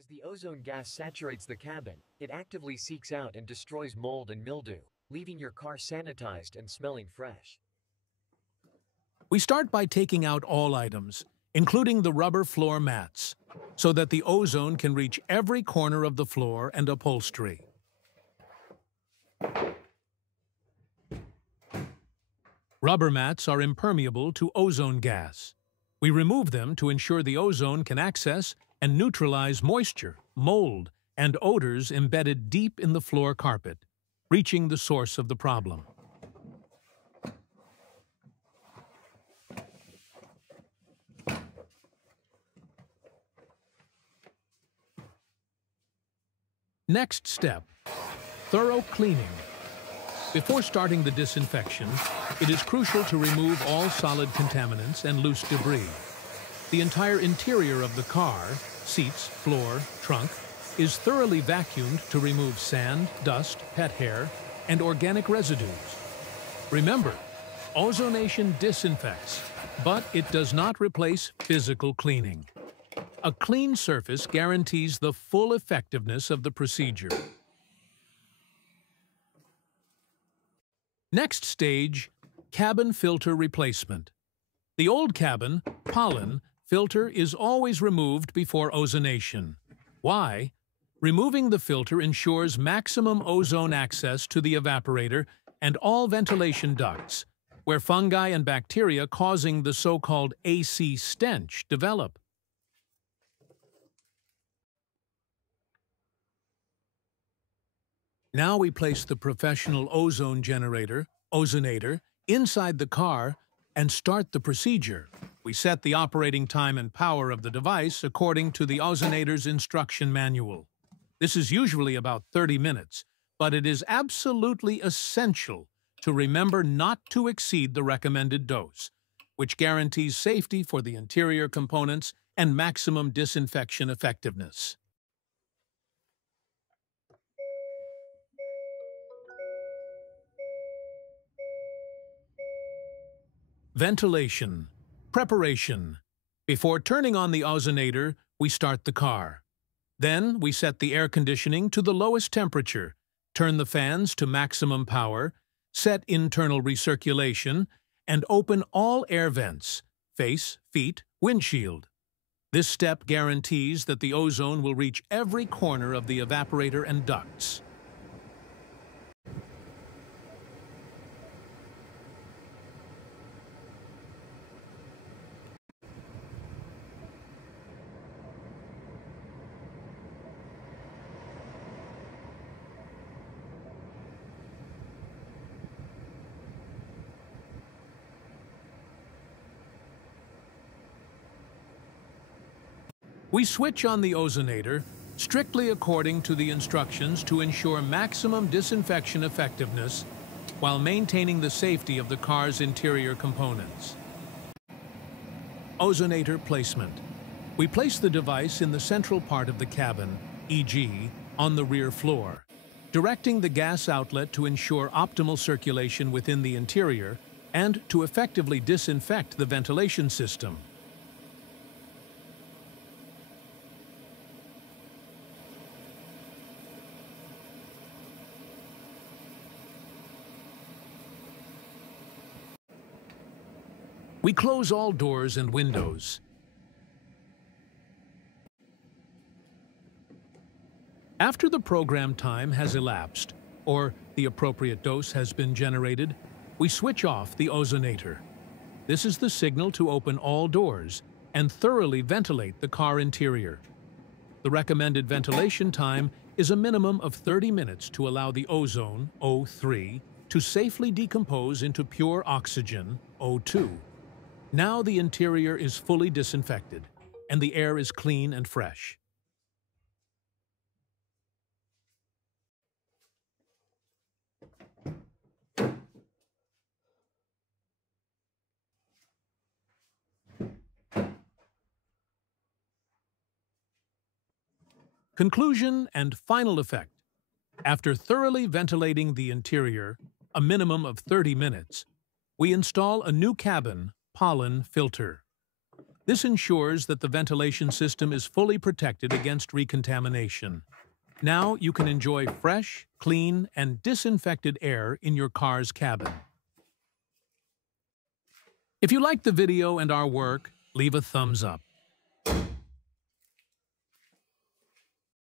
As the ozone gas saturates the cabin, it actively seeks out and destroys mold and mildew, leaving your car sanitized and smelling fresh. We start by taking out all items, including the rubber floor mats, so that the ozone can reach every corner of the floor and upholstery. Rubber mats are impermeable to ozone gas. We remove them to ensure the ozone can access and neutralize moisture, mold, and odors embedded deep in the floor carpet, reaching the source of the problem. Next step, thorough cleaning. Before starting the disinfection, it is crucial to remove all solid contaminants and loose debris. The entire interior of the car, seats, floor, trunk, is thoroughly vacuumed to remove sand, dust, pet hair, and organic residues. Remember, ozonation disinfects, but it does not replace physical cleaning. A clean surface guarantees the full effectiveness of the procedure. Next stage, cabin filter replacement. The old cabin, pollen, filter is always removed before ozonation. Why? Removing the filter ensures maximum ozone access to the evaporator and all ventilation ducts, where fungi and bacteria causing the so-called AC stench develop. Now we place the professional ozone generator, Ozonator, inside the car and start the procedure. We set the operating time and power of the device according to the Ozonator's instruction manual. This is usually about 30 minutes, but it is absolutely essential to remember not to exceed the recommended dose, which guarantees safety for the interior components and maximum disinfection effectiveness. Ventilation. Preparation. Before turning on the ozonator, we start the car. Then we set the air conditioning to the lowest temperature, turn the fans to maximum power, set internal recirculation, and open all air vents, face, feet, windshield. This step guarantees that the ozone will reach every corner of the evaporator and ducts. We switch on the ozonator strictly according to the instructions to ensure maximum disinfection effectiveness while maintaining the safety of the car's interior components. Ozonator placement. We place the device in the central part of the cabin, e.g., on the rear floor, directing the gas outlet to ensure optimal circulation within the interior and to effectively disinfect the ventilation system. We close all doors and windows. After the program time has elapsed, or the appropriate dose has been generated, we switch off the ozonator. This is the signal to open all doors and thoroughly ventilate the car interior. The recommended ventilation time is a minimum of 30 minutes to allow the ozone, O3, to safely decompose into pure oxygen, O2. Now the interior is fully disinfected, and the air is clean and fresh. Conclusion and final effect. After thoroughly ventilating the interior, a minimum of 30 minutes, we install a new cabin pollen filter. This ensures that the ventilation system is fully protected against recontamination. Now you can enjoy fresh, clean, and disinfected air in your car's cabin. If you liked the video and our work, leave a thumbs up.